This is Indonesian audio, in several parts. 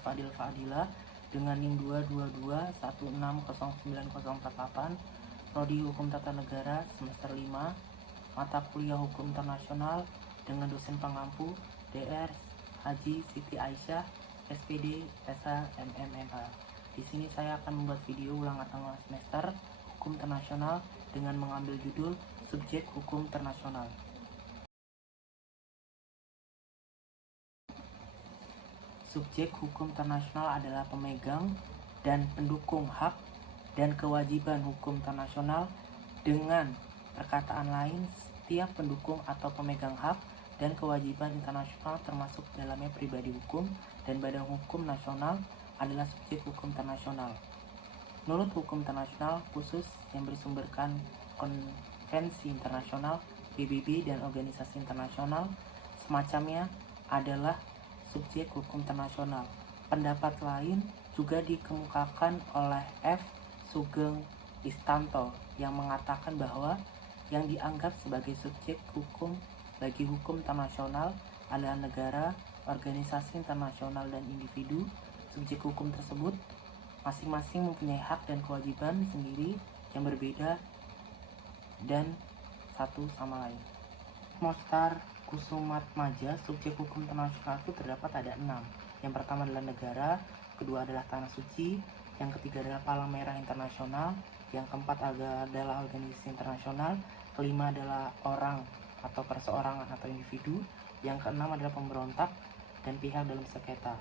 Fadil Fadila dengan NIM 22216090048, Prodi Hukum Tata Negara semester 5, mata kuliah Hukum Internasional dengan dosen pengampu Dr. Haji Siti Aisyah, SPD, SA, MMMA. Di sini saya akan membuat video ulangan tengah semester Hukum Internasional dengan mengambil judul Subjek Hukum Internasional. Subjek hukum internasional adalah pemegang dan pendukung hak dan kewajiban hukum internasional. Dengan perkataan lain, setiap pendukung atau pemegang hak dan kewajiban internasional termasuk dalamnya pribadi hukum dan badan hukum nasional adalah subjek hukum internasional. Menurut hukum internasional khusus yang bersumberkan konvensi internasional, PBB, dan organisasi internasional semacamnya adalah subjek hukum internasional. Pendapat lain juga dikemukakan oleh F. Sugeng Istanto yang mengatakan bahwa yang dianggap sebagai subjek hukum bagi hukum internasional adalah negara, organisasi internasional, dan individu. Subjek hukum tersebut masing-masing mempunyai hak dan kewajiban sendiri yang berbeda dan satu sama lain. Mostar Kusumatmaja, subjek hukum internasional itu terdapat ada 6. Yang pertama adalah negara, kedua adalah tanah suci, yang ketiga adalah palang merah internasional, yang keempat adalah organisasi internasional, kelima adalah orang atau perseorangan atau individu, yang keenam adalah pemberontak dan pihak dalam sengketa.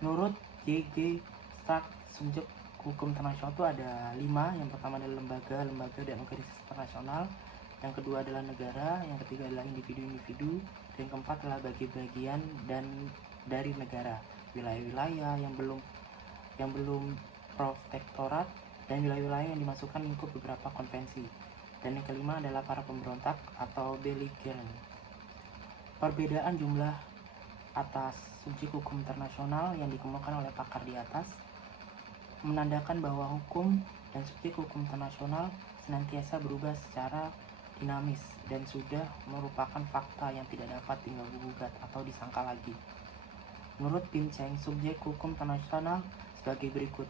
Menurut J.G. Stark, subjek hukum internasional itu ada 5. Yang pertama adalah lembaga dan organisasi internasional, yang kedua adalah negara, yang ketiga adalah individu-individu, dan yang keempat adalah bagian dan dari negara, wilayah-wilayah yang belum protektorat, dan wilayah-wilayah yang dimasukkan lingkup beberapa konvensi, dan yang kelima adalah para pemberontak atau belligerent. Perbedaan jumlah atas subjek hukum internasional yang dikemukakan oleh pakar di atas menandakan bahwa hukum dan subjek hukum internasional senantiasa berubah secara dinamis dan sudah merupakan fakta yang tidak dapat diganggu-gugat atau disangka lagi. Menurut Pinceng, subjek hukum internasional sebagai berikut.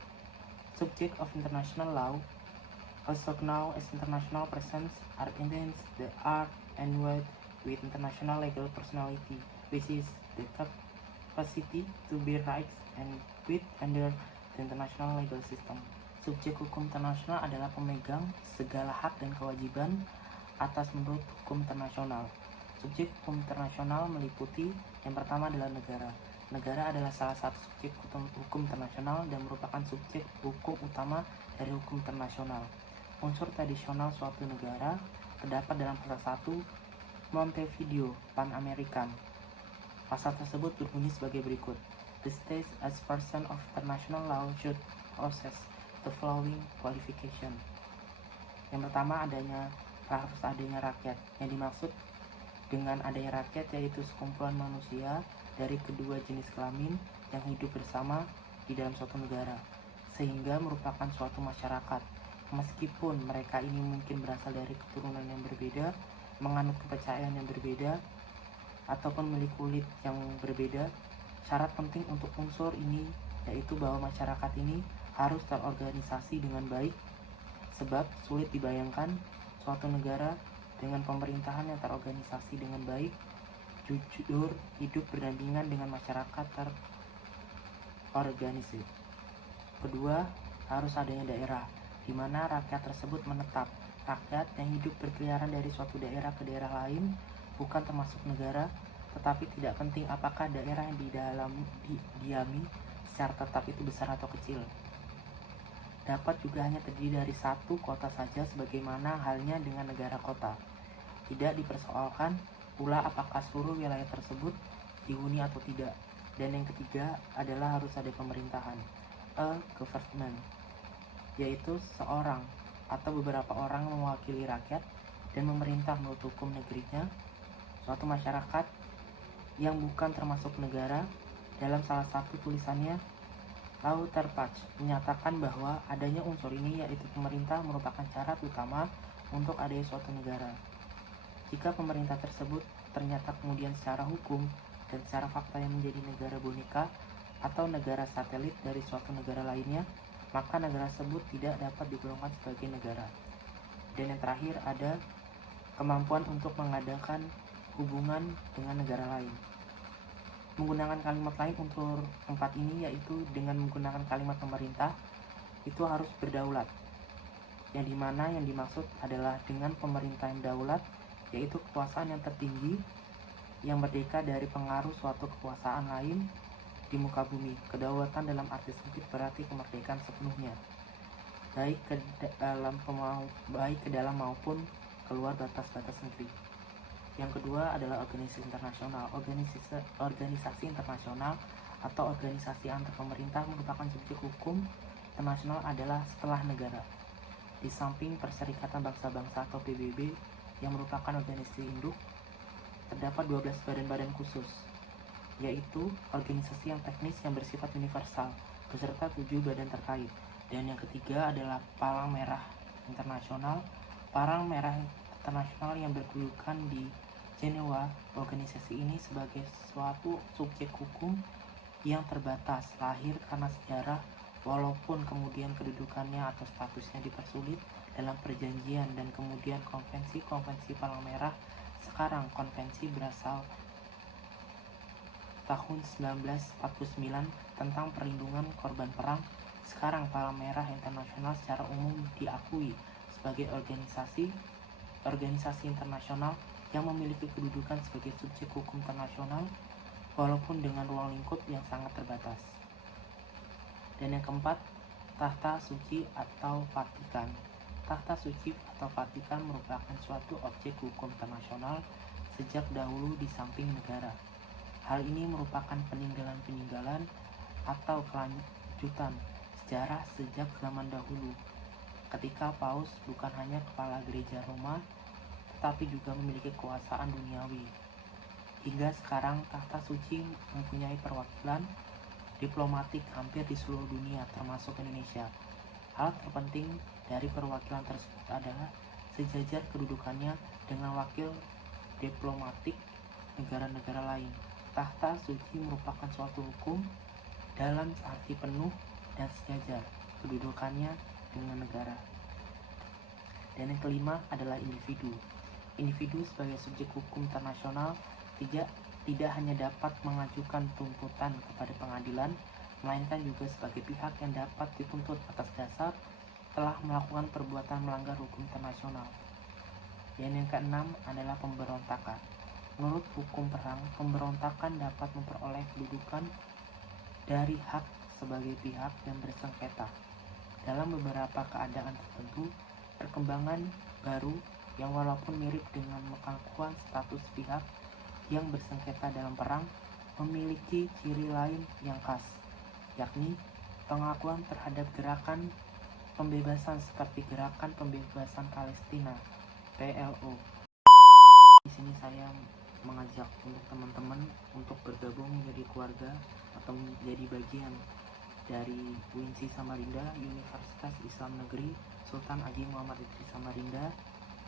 Subject of international law, also known as international persons, are entities that are endowed with international legal personality, which is the capacity to bear rights and with under the international legal system. Subjek hukum internasional adalah pemegang segala hak dan kewajiban atas menurut hukum internasional. Subjek hukum internasional meliputi yang pertama adalah negara. Negara adalah salah satu subjek hukum internasional dan merupakan subjek hukum utama dari hukum internasional. Unsur tradisional suatu negara terdapat dalam pasal 1 Montevideo Pan-American. Pasal tersebut berbunyi sebagai berikut. The states as person of international law should possess the following qualification. Yang pertama harus adanya rakyat. Yang dimaksud dengan adanya rakyat yaitu sekumpulan manusia dari kedua jenis kelamin yang hidup bersama di dalam suatu negara, sehingga merupakan suatu masyarakat. Meskipun mereka ini mungkin berasal dari keturunan yang berbeda, menganut kepercayaan yang berbeda, ataupun memiliki kulit yang berbeda, syarat penting untuk unsur ini yaitu bahwa masyarakat ini harus terorganisasi dengan baik, sebab sulit dibayangkan suatu negara dengan pemerintahan yang terorganisasi dengan baik, jujur, hidup berdampingan dengan masyarakat terorganisir. Kedua, harus adanya daerah di mana rakyat tersebut menetap. Rakyat yang hidup berkeliaran dari suatu daerah ke daerah lain bukan termasuk negara, tetapi tidak penting apakah daerah yang didiami secara tetap itu besar atau kecil. Dapat juga hanya terdiri dari satu kota saja sebagaimana halnya dengan negara kota. Tidak dipersoalkan pula apakah seluruh wilayah tersebut dihuni atau tidak. Dan yang ketiga adalah harus ada pemerintahan, a government, yaitu seorang atau beberapa orang mewakili rakyat dan memerintah menurut hukum negerinya. Suatu masyarakat yang bukan termasuk negara, dalam salah satu tulisannya Lauterpacht menyatakan bahwa adanya unsur ini yaitu pemerintah merupakan syarat utama untuk adanya suatu negara. Jika pemerintah tersebut ternyata kemudian secara hukum dan secara fakta yang menjadi negara boneka, atau negara satelit dari suatu negara lainnya, maka negara tersebut tidak dapat digolongkan sebagai negara. Dan yang terakhir ada kemampuan untuk mengadakan hubungan dengan negara lain. Menggunakan kalimat lain untuk tempat ini yaitu dengan menggunakan kalimat pemerintah itu harus berdaulat. Yang dimana yang dimaksud adalah dengan pemerintah yang daulat, yaitu kekuasaan yang tertinggi yang merdeka dari pengaruh suatu kekuasaan lain di muka bumi. Kedaulatan dalam arti sempit berarti kemerdekaan sepenuhnya, baik ke dalam maupun keluar batas-batas negeri. Yang kedua adalah organisasi internasional. Organisasi internasional atau organisasi antar pemerintah merupakan subjek hukum internasional adalah setelah negara. Di samping Perserikatan Bangsa-Bangsa atau PBB yang merupakan organisasi induk, terdapat 12 badan-badan khusus, yaitu organisasi yang teknis yang bersifat universal, beserta 7 badan terkait. Dan yang ketiga adalah Palang Merah Internasional. Palang Merah Internasional yang berkedudukan di Jenewa. Organisasi ini sebagai suatu subjek hukum yang terbatas, lahir karena sejarah, walaupun kemudian kedudukannya atau statusnya dipersulit dalam perjanjian dan kemudian konvensi Palang Merah. Sekarang konvensi berasal tahun 1949 tentang perlindungan korban perang. Sekarang Palang Merah Internasional secara umum diakui sebagai organisasi internasional yang memiliki kedudukan sebagai subjek hukum internasional walaupun dengan ruang lingkup yang sangat terbatas. Dan yang keempat, Tahta Suci atau Vatikan. Tahta Suci atau Vatikan merupakan suatu objek hukum internasional sejak dahulu di samping negara. Hal ini merupakan peninggalan-peninggalan atau kelanjutan sejarah sejak zaman dahulu, ketika Paus bukan hanya kepala gereja Roma, tetapi juga memiliki kekuasaan duniawi. Hingga sekarang Tahta Suci mempunyai perwakilan diplomatik hampir di seluruh dunia, termasuk Indonesia. Hal terpenting dari perwakilan tersebut adalah sejajar kedudukannya dengan wakil diplomatik negara-negara lain. Tahta Suci merupakan suatu hukum dalam arti penuh dan sejajar kedudukannya dengan negara. Dan yang kelima adalah individu. Individu sebagai subjek hukum internasional tidak hanya dapat mengajukan tuntutan kepada pengadilan, melainkan juga sebagai pihak yang dapat dituntut atas dasar telah melakukan perbuatan melanggar hukum internasional. Dan yang keenam adalah pemberontakan. Menurut hukum perang, pemberontakan dapat memperoleh kedudukan dari hak sebagai pihak yang bersengketa. Dalam beberapa keadaan tertentu, perkembangan baru yang walaupun mirip dengan pengakuan status pihak yang bersengketa dalam perang memiliki ciri lain yang khas, yakni pengakuan terhadap gerakan pembebasan seperti Gerakan Pembebasan Palestina (PLO). Di sini saya mengajak untuk teman-teman untuk bergabung menjadi keluarga atau menjadi bagian dari UINSI Samarinda, Universitas Islam Negeri Sultan Haji Muhammad Idris Samarinda,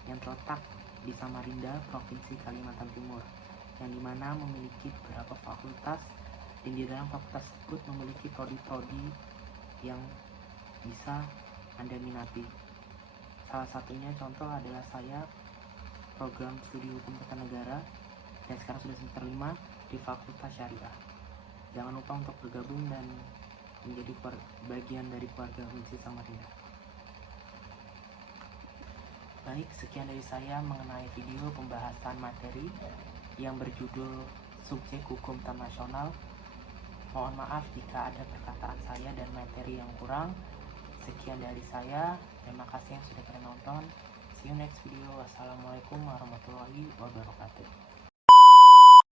yang terletak di Samarinda, Provinsi Kalimantan Timur, yang dimana memiliki beberapa fakultas, dan di dalam fakultas tersebut memiliki prodi-prodi yang bisa Anda minati. Salah satunya contoh adalah saya program studi hukum tata negara dan sekarang sudah semester 5 di Fakultas Syariah. Jangan lupa untuk bergabung dan menjadi bagian dari keluarga UINSI Samarinda. Baik, sekian dari saya mengenai video pembahasan materi yang berjudul Subjek Hukum Internasional. Mohon maaf jika ada perkataan saya dan materi yang kurang. Sekian dari saya. Terima kasih yang sudah nonton. See you next video. Wassalamualaikum warahmatullahi wabarakatuh.